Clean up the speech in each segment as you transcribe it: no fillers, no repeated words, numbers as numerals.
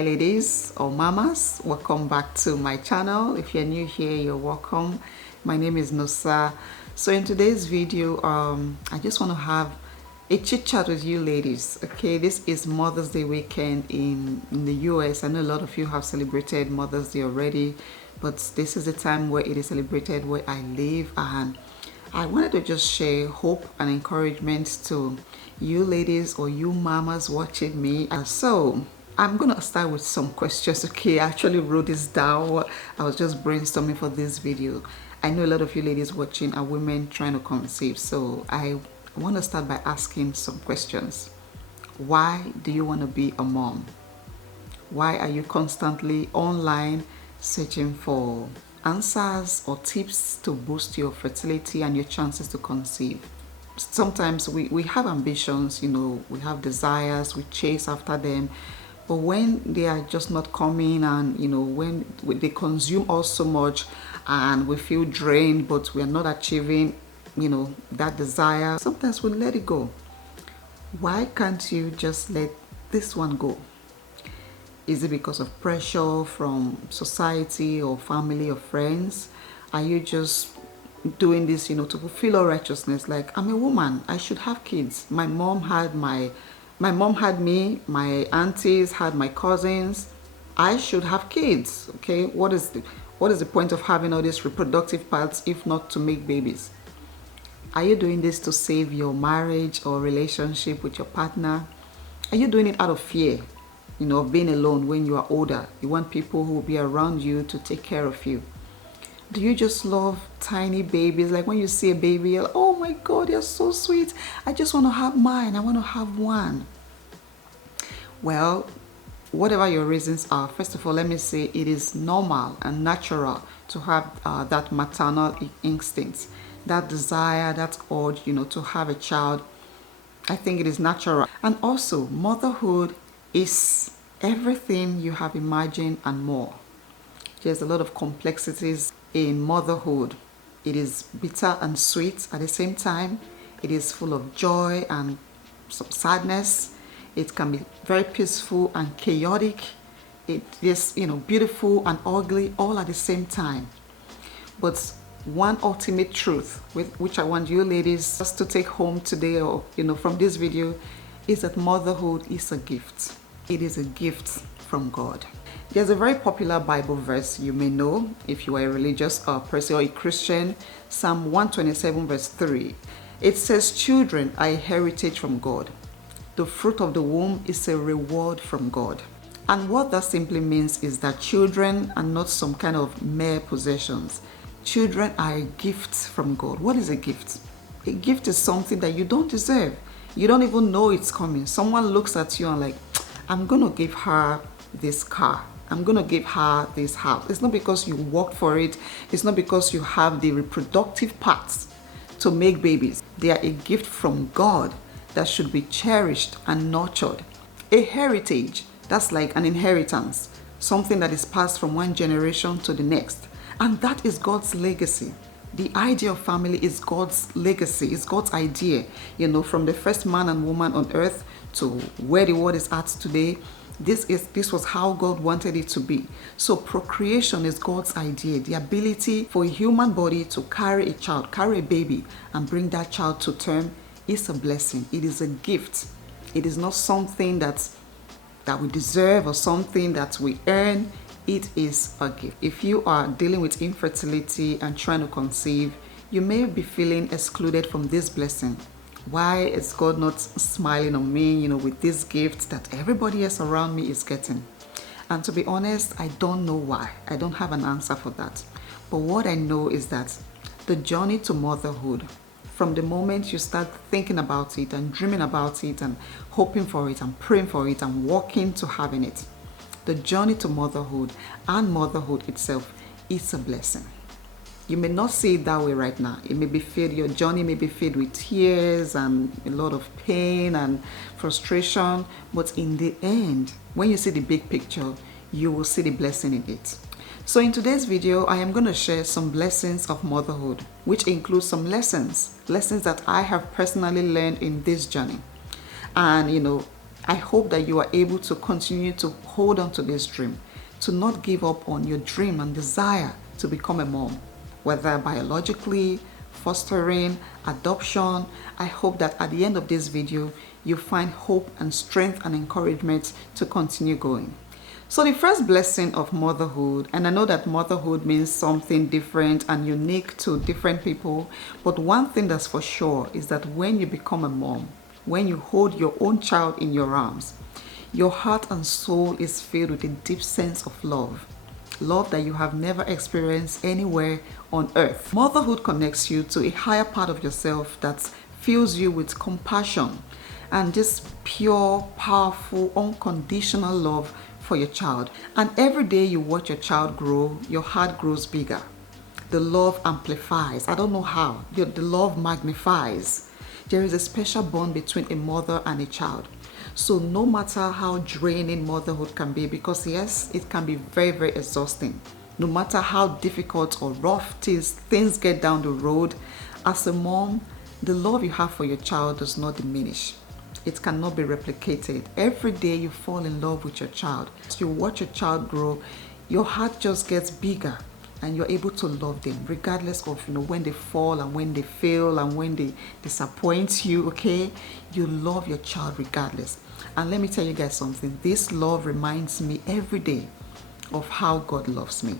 Hi ladies or mamas, welcome back to my channel. If you're new here, you're welcome. My name is Nosa. So in today's video, I just want to have a chit chat with you ladies. Okay, this is Mother's Day weekend in the US. I know a lot of you have celebrated Mother's Day already, but this is the time where it is celebrated where I live, and I wanted to just share hope and encouragement to you ladies or you mamas watching me. So I'm gonna start with some questions. Okay, I actually wrote this down. I was just brainstorming for this video. I know a lot of you ladies watching are women trying to conceive, so I want to start by asking some questions. Why do you want to be a mom? Why are you constantly online searching for answers or tips to boost your fertility and your chances to conceive? Sometimes we have ambitions, we have desires, we chase after them, but when they are just not coming, and when they consume us so much and we feel drained, but we are not achieving that desire, sometimes we let it go. Why can't you just let this one go? Is it because of pressure from society or family or friends? Are you just doing this, to fulfill our righteousness? Like, I'm a woman, I should have kids. My mom had me, my aunties had my cousins. I should have kids. Okay, what is the point of having all these reproductive parts if not to make babies? Are you doing this to save your marriage or relationship with your partner? Are you doing it out of fear, of being alone when you are older? You want people who will be around you to take care of you. Do you just love tiny babies? Like when you see a baby, you're like, oh my God, you're so sweet. I just want to have mine. I want to have one. Well, whatever your reasons are, first of all, let me say it is normal and natural to have that maternal instinct, that desire, that urge, to have a child. I think it is natural. And also, motherhood is everything you have imagined and more. There's a lot of complexities in motherhood. It is bitter and sweet at the same time. It is full of joy and some sadness. It can be very peaceful and chaotic. It is, beautiful and ugly all at the same time. But one ultimate truth, which I want you ladies just to take home today, or from this video, is that motherhood is a gift. It is a gift from God. There's a very popular Bible verse you may know if you are a religious person or a Christian. Psalm 127 verse 3. It says, children are a heritage from God. The fruit of the womb is a reward from God. And what that simply means is that children are not some kind of mere possessions. Children are a gift from God. What is a gift? A gift is something that you don't deserve. You don't even know it's coming. Someone looks at you and like, I'm going to give her this car. I'm going to give her this house. It's not because you worked for it. It's not because you have the reproductive parts to make babies. They are a gift from God that should be cherished and nurtured. A heritage, that's like an inheritance, something that is passed from one generation to the next. And that is God's legacy. The idea of family is God's legacy, it's God's idea. From the first man and woman on earth to where the world is at today, this was how God wanted it to be. So procreation is God's idea. The ability for a human body to carry a child, carry a baby, and bring that child to term is a blessing. It is a gift. It is not something that we deserve or something that we earn. It is a gift. If you are dealing with infertility and trying to conceive, you may be feeling excluded from this blessing. Why is God not smiling on me, with this gift that everybody else around me is getting? And to be honest, I don't know why. I don't have an answer for that. But what I know is that the journey to motherhood, from the moment you start thinking about it and dreaming about it and hoping for it and praying for it and working to having it, the journey to motherhood and motherhood itself is a blessing. You may not see it that way right now. It may be filled, your journey may be filled with tears and a lot of pain and frustration. But in the end, when you see the big picture, you will see the blessing in it. So in today's video, I am going to share some blessings of motherhood, which includes some lessons that I have personally learned in this journey. And I hope that you are able to continue to hold on to this dream, to not give up on your dream and desire to become a mom, whether biologically, fostering, adoption. I hope that at the end of this video, you find hope and strength and encouragement to continue going. So the first blessing of motherhood, and I know that motherhood means something different and unique to different people, but one thing that's for sure is that when you become a mom, when you hold your own child in your arms, your heart and soul is filled with a deep sense of love. Love that you have never experienced anywhere on earth. Motherhood connects you to a higher part of yourself that fills you with compassion and just pure, powerful, unconditional love for your child. And every day you watch your child grow, your heart grows bigger. The love amplifies. I don't know how. The love magnifies. There is a special bond between a mother and a child. So no matter how draining motherhood can be, because yes, it can be very, very exhausting. No matter how difficult or rough things get down the road, as a mom, the love you have for your child does not diminish. It cannot be replicated. Every day you fall in love with your child. As you watch your child grow, your heart just gets bigger and you're able to love them regardless of when they fall and when they fail and when they disappoint you, okay? You love your child regardless. And let me tell you guys something. This love reminds me every day of how God loves me.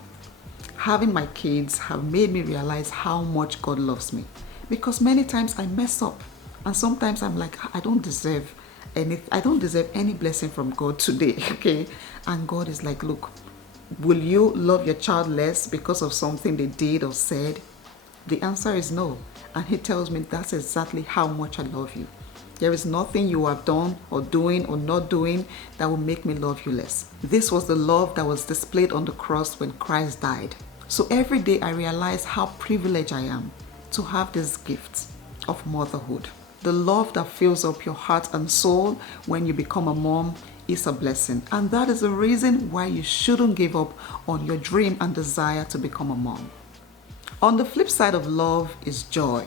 Having my kids have made me realize how much God loves me, because many times I mess up. And sometimes I'm like, I don't deserve any blessing from God today, okay? And God is like, look, will you love your child less because of something they did or said? The answer is no. And He tells me that's exactly how much I love you. There is nothing you have done or doing or not doing that will make me love you less. This was the love that was displayed on the cross when Christ died. So every day I realize how privileged I am to have this gift of motherhood. The love that fills up your heart and soul when you become a mom is a blessing. And that is the reason why you shouldn't give up on your dream and desire to become a mom. On the flip side of love is joy.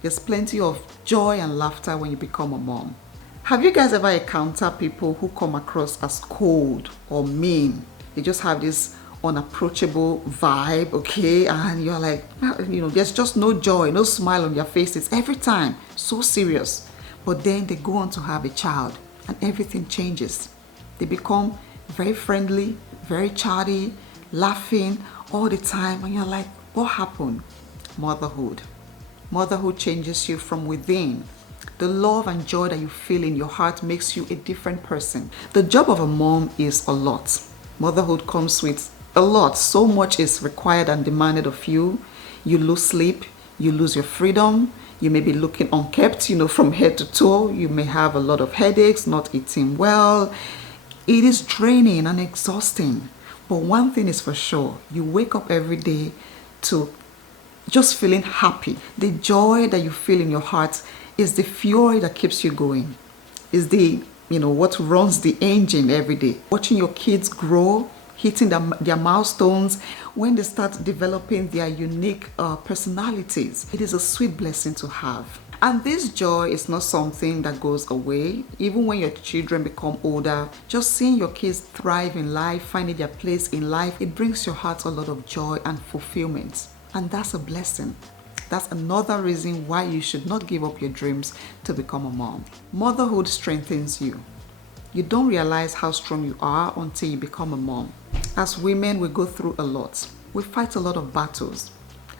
There's plenty of joy and laughter when you become a mom. Have you guys ever encountered people who come across as cold or mean? They just have this unapproachable vibe, okay? And you're like, there's just no joy, no smile on their faces every time. So serious. But then they go on to have a child and everything changes. They become very friendly, very chatty, laughing all the time. And you're like, what happened? Motherhood. Motherhood changes you from within. The love and joy that you feel in your heart makes you a different person. The job of a mom is a lot. Motherhood comes with a lot. So much is required and demanded of you. You lose sleep. You lose your freedom. You may be looking unkempt, from head to toe. You may have a lot of headaches, not eating well. It is draining and exhausting. But one thing is for sure. You wake up every day to just feeling happy. The joy that you feel in your heart is the fuel that keeps you going. Is the, what runs the engine every day. Watching your kids grow, hitting their milestones, when they start developing their unique personalities. It is a sweet blessing to have. And this joy is not something that goes away. Even when your children become older, just seeing your kids thrive in life, finding their place in life, it brings your heart a lot of joy and fulfillment. And that's a blessing. That's another reason why you should not give up your dreams to become a mom. Motherhood strengthens you. You don't realize how strong you are until you become a mom. As women, we go through a lot. We fight a lot of battles.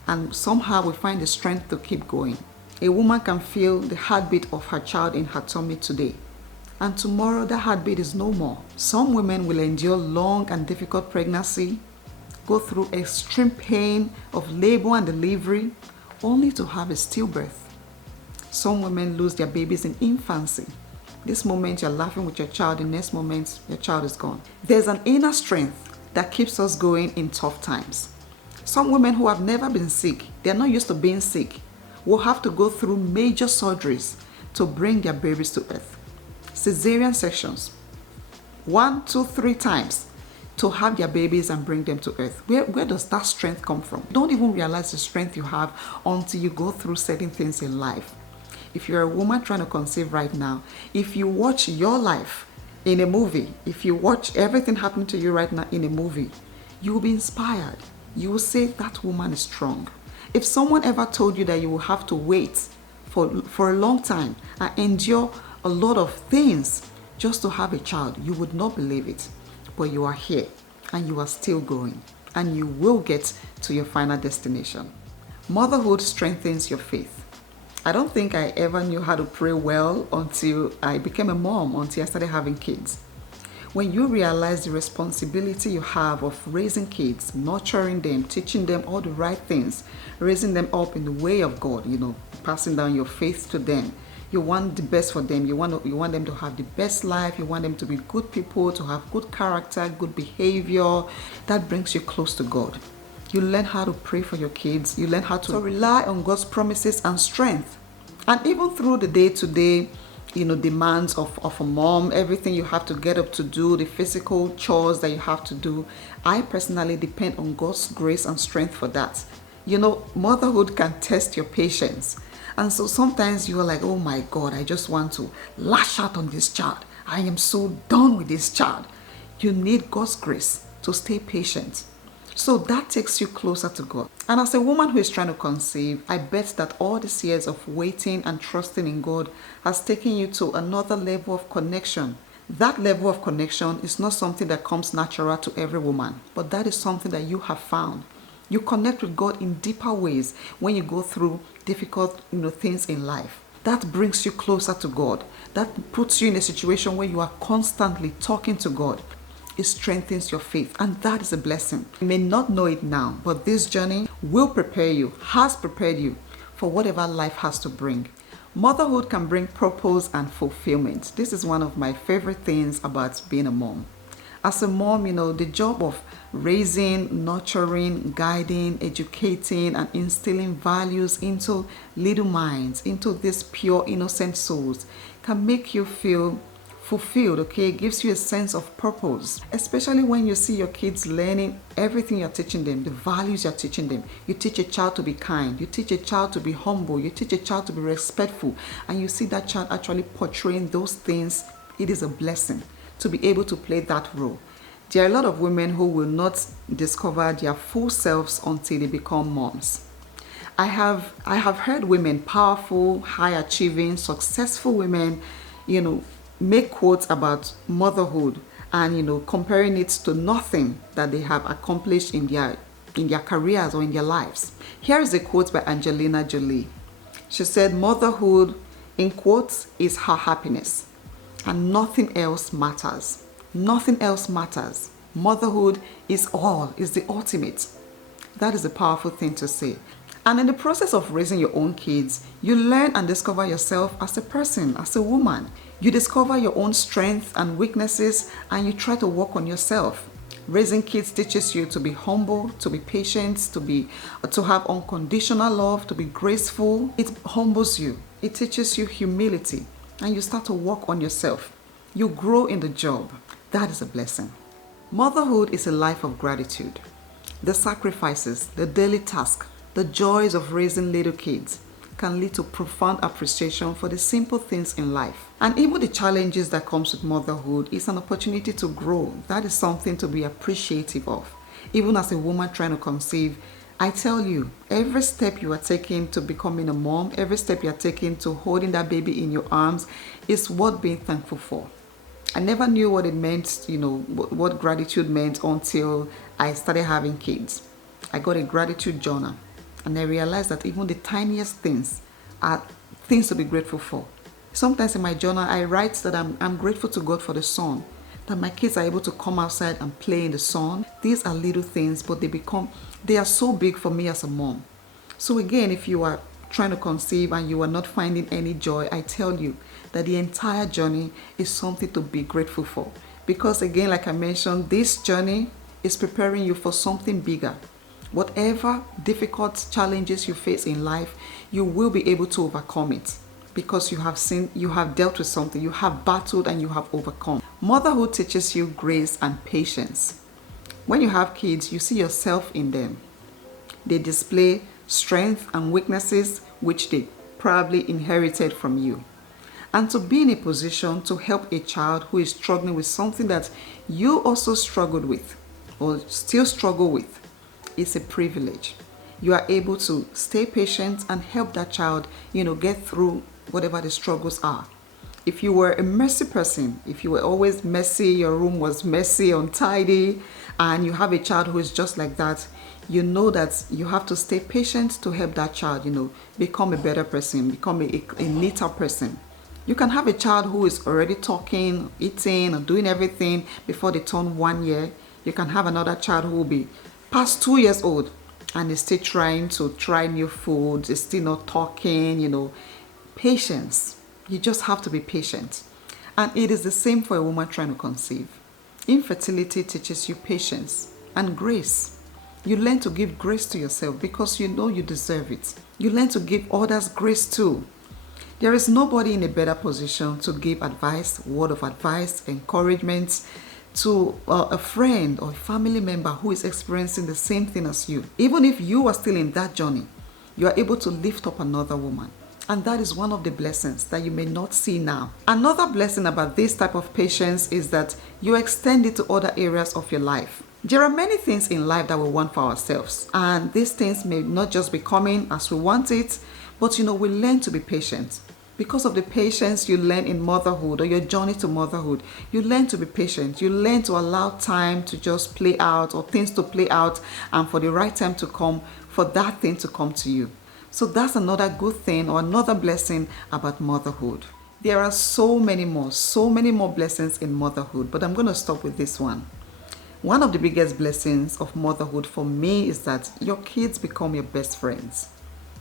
And somehow we find the strength to keep going. A woman can feel the heartbeat of her child in her tummy today. And tomorrow, that heartbeat is no more. Some women will endure long and difficult pregnancy, go through extreme pain of labor and delivery, only to have a stillbirth. Some women lose their babies in infancy. This moment you're laughing with your child, the next moment your child is gone. There's an inner strength that keeps us going in tough times. Some women who have never been sick, they're not used to being sick, will have to go through major surgeries to bring their babies to earth. Cesarean sections, 1, 2, 3 times to have their babies and bring them to earth. Where does that strength come from? You don't even realize the strength you have until you go through certain things in life. If you're a woman trying to conceive right now, if you watch your life in a movie. If you watch everything happening to you right now in a movie, you will be inspired. You will say, that woman is strong. If someone ever told you that you will have to wait for a long time and endure a lot of things just to have a child, you would not believe it. But you are here and you are still going, and you will get to your final destination. Motherhood strengthens your faith. I don't think I ever knew how to pray well until I became a mom, until I started having kids. When you realize the responsibility you have of raising kids, nurturing them, teaching them all the right things, raising them up in the way of God, passing down your faith to them. You want the best for them. You want them to have the best life. You want them to be good people, to have good character, good behavior. That brings you close to God. You learn how to pray for your kids. You learn how to rely on God's promises and strength. And even through the day-to-day, demands of a mom, everything you have to get up to do, the physical chores that you have to do, I personally depend on God's grace and strength for that. Motherhood can test your patience. And so sometimes you are like, oh my God, I just want to lash out on this child. I am so done with this child. You need God's grace to stay patient. So that takes you closer to God. And as a woman who is trying to conceive, I bet that all these years of waiting and trusting in God has taken you to another level of connection. That level of connection is not something that comes natural to every woman, but that is something that you have found. You connect with God in deeper ways when you go through difficult, things in life. That brings you closer to God. That puts you in a situation where you are constantly talking to God. It strengthens your faith, and that is a blessing. You may not know it now, but this journey will prepare you, has prepared you for whatever life has to bring. Motherhood can bring purpose and fulfillment. This is one of my favorite things about being a mom. As a mom, the job of raising, nurturing, guiding, educating, and instilling values into little minds, into these pure, innocent souls, can make you feel fulfilled, okay? It gives you a sense of purpose, especially when you see your kids learning everything you're teaching them, the values you're teaching them. You teach a child to be kind, you teach a child to be humble, you teach a child to be respectful, and you see that child actually portraying those things. It is a blessing to be able to play that role. There are a lot of women who will not discover their full selves until they become moms. I have heard women, powerful, high achieving, successful women, make quotes about motherhood and comparing it to nothing that they have accomplished in their careers or in their lives. Here is a quote by Angelina Jolie. She said, "Motherhood, in quotes, is her happiness, and nothing else matters. Nothing else matters. Motherhood is the ultimate." That is a powerful thing to say. And in the process of raising your own kids, you learn and discover yourself as a person, as a woman. You discover your own strengths and weaknesses, and you try to work on yourself. Raising kids teaches you to be humble, to be patient, to have unconditional love, to be graceful. It humbles you. It teaches you humility, and you start to work on yourself. You grow in the job. That is a blessing. Motherhood is a life of gratitude. The sacrifices, the daily task, the joys of raising little kids can lead to profound appreciation for the simple things in life. And even the challenges that comes with motherhood is an opportunity to grow. That is something to be appreciative of. Even as a woman trying to conceive, I tell you, every step you are taking to becoming a mom, every step you are taking to holding that baby in your arms is worth being thankful for. I never knew what it meant, what gratitude meant until I started having kids. I got a gratitude journal. And I realized that even the tiniest things are things to be grateful for. Sometimes in my journal, I write that I'm grateful to God for the sun, that my kids are able to come outside and play in the sun. These are little things, but they are so big for me as a mom. So again, if you are trying to conceive and you are not finding any joy, I tell you that the entire journey is something to be grateful for. Because again, like I mentioned, this journey is preparing you for something bigger. Whatever difficult challenges you face in life, you will be able to overcome it because you have dealt with something, you have battled and you have overcome. Motherhood teaches you grace and patience. When you have kids, you see yourself in them. They display strengths and weaknesses which they probably inherited from you. and to be in a position to help a child who is struggling with something that you also struggled with or still struggle with is a privilege. You are able to stay patient and help that child, get through whatever the struggles are. If you were a messy person, if you were always messy, your room was messy, untidy, and you have a child who is just like that, you know that you have to stay patient to help that child, become a better person, become a neater person. You can have a child who is already talking, eating, or doing everything before they turn 1 year. You can have another child who will be past 2 years old and is still trying to try new foods, is still not talking, Patience. You just have to be patient. And it is the same for a woman trying to conceive. Infertility teaches you patience and grace. You learn to give grace to yourself because you know you deserve it. You learn to give others grace too. There is nobody in a better position to give advice, word of advice, encouragement to a friend or a family member who is experiencing the same thing as you. Even if you are still in that journey, you are able to lift up another woman. And that is one of the blessings that you may not see now. Another blessing about this type of patience is that you extend it to other areas of your life. There are many things in life that we want for ourselves. And these things may not just be coming as we want it, but we learn to be patient. Because of the patience you learn in motherhood or your journey to motherhood, you learn to be patient. You learn to allow time to just play out or things to play out and for the right time to come, for that thing to come to you. So that's another good thing or another blessing about motherhood. There are so many more blessings in motherhood, but I'm going to stop with this one. One of the biggest blessings of motherhood for me is that your kids become your best friends.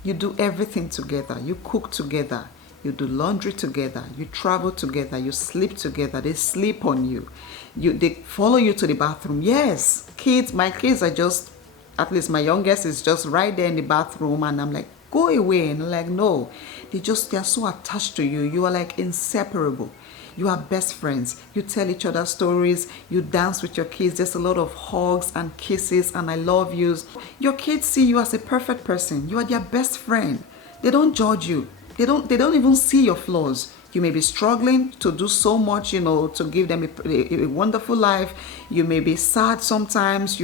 You do everything together. You cook together. You do laundry together. You travel together. You sleep together. They sleep on you. They follow you to the bathroom. Yes, my kids are just, at least my youngest is just right there in the bathroom, and I'm like, go away. And like, no, they are so attached to you. You are like inseparable. You are best friends. You tell each other stories. You dance with your kids. There's a lot of hugs and kisses and I love yous. Your kids see you as a perfect person. You are their best friend. They don't judge you. They don't even see your flaws. You may be struggling to do so much, to give them a wonderful life. You may be sad sometimes.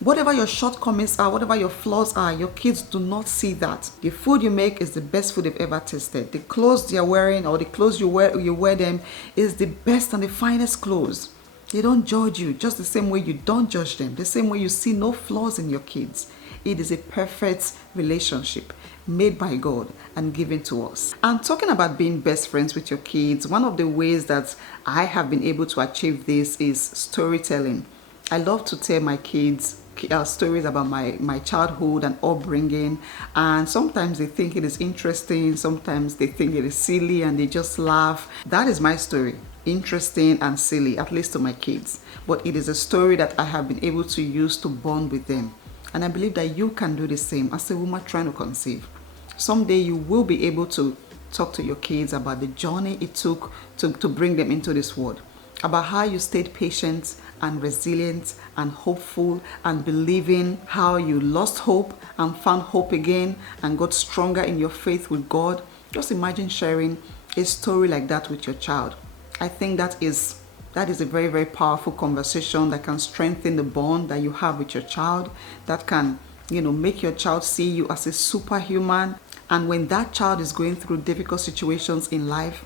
Whatever your shortcomings are, whatever your flaws are, your kids do not see that. The food you make is the best food they've ever tasted. The clothes they're wearing or the clothes you wear them is the best and the finest clothes. They don't judge you just the same way you don't judge them, the same way you see no flaws in your kids. It is a perfect relationship made by God and given to us. And talking about being best friends with your kids, one of the ways that I have been able to achieve this is storytelling. I love to tell my kids stories about my childhood and upbringing, and sometimes they think it is interesting, sometimes they think it is silly and they just laugh. That is my story, interesting and silly, at least to my kids, but it is a story that I have been able to use to bond with them. And I believe that you can do the same as a woman trying to conceive. Someday you will be able to talk to your kids about the journey it took to bring them into this world, about how you stayed patient and resilient and hopeful and believing, how you lost hope and found hope again and got stronger in your faith with God. Just imagine sharing a story like that with your child. I think that is a very, very powerful conversation that can strengthen the bond that you have with your child, that can, make your child see you as a superhuman. And when that child is going through difficult situations in life,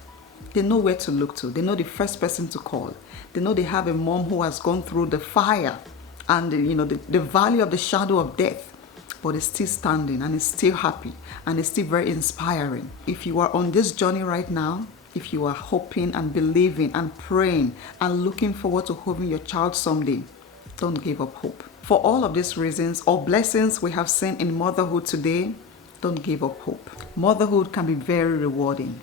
they know where to look to. They know the first person to call. They know they have a mom who has gone through the fire and the valley of the shadow of death, but is still standing and is still happy and is still very inspiring. If you are on this journey right now, if you are hoping and believing and praying and looking forward to having your child someday, don't give up hope. For all of these reasons or blessings we have seen in motherhood today, don't give up hope. Motherhood can be very rewarding.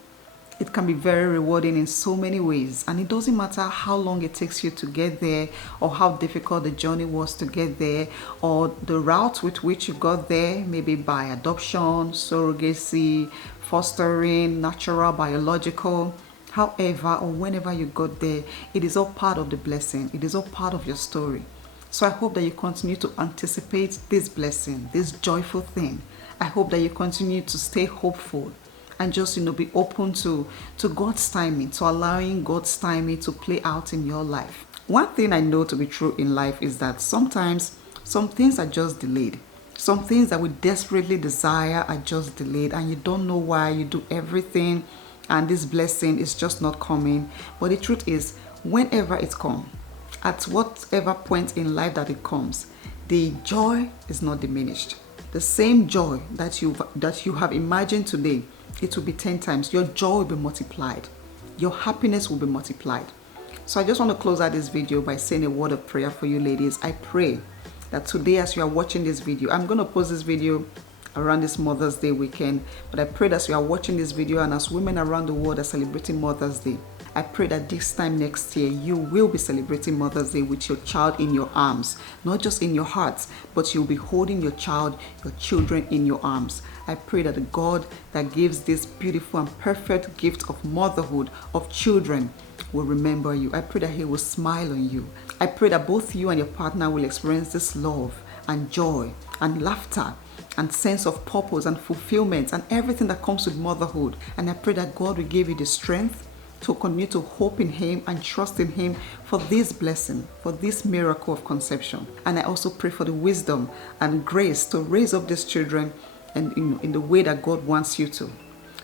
It can be very rewarding in so many ways, and it doesn't matter how long it takes you to get there or how difficult the journey was to get there or the route with which you got there, maybe by adoption, surrogacy, fostering, natural, biological. However or whenever you got there, it is all part of the blessing. It is all part of your story. So I hope that you continue to anticipate this blessing, this joyful thing. I hope that you continue to stay hopeful and just, be open to God's timing, to allowing God's timing to play out in your life. One thing I know to be true in life is that sometimes some things are just delayed. Some things that we desperately desire are just delayed, and you don't know why. You do everything and this blessing is just not coming. But the truth is, whenever it comes, at whatever point in life that it comes, the joy is not diminished. The same joy that you have imagined today, it will be 10 times. Your joy will be multiplied. Your happiness will be multiplied. So I just want to close out this video by saying a word of prayer for you ladies. I pray that today, as you are watching this video, I'm going to post this video around this Mother's Day weekend, but I pray that as you are watching this video and as women around the world are celebrating Mother's Day, I pray that this time next year you will be celebrating Mother's Day with your child in your arms, not just in your heart, but you'll be holding your child, your children in your arms. I pray that the God that gives this beautiful and perfect gift of motherhood, of children, will remember you. I pray that He will smile on you. I pray that both you and your partner will experience this love and joy and laughter and sense of purpose and fulfillment and everything that comes with motherhood. And I pray that God will give you the strength to continue to hope in Him and trust in Him for this blessing, for this miracle of conception. And I also pray for the wisdom and grace to raise up these children and in the way that God wants you to.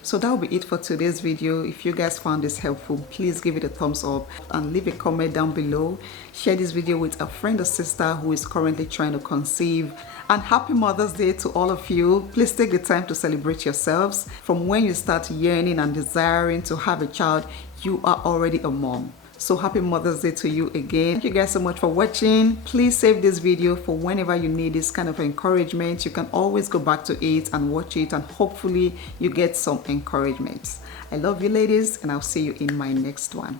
So that will be it for today's video. If you guys found this helpful, please give it a thumbs up and leave a comment down below. Share this video with a friend or sister who is currently trying to conceive. And happy Mother's Day to all of you. Please take the time to celebrate yourselves. From when you start yearning and desiring to have a child, you are already a mom. So happy Mother's Day to you again. Thank you guys so much for watching. Please save this video for whenever you need this kind of encouragement. You can always go back to it and watch it, and hopefully you get some encouragement. I love you ladies, and I'll see you in my next one.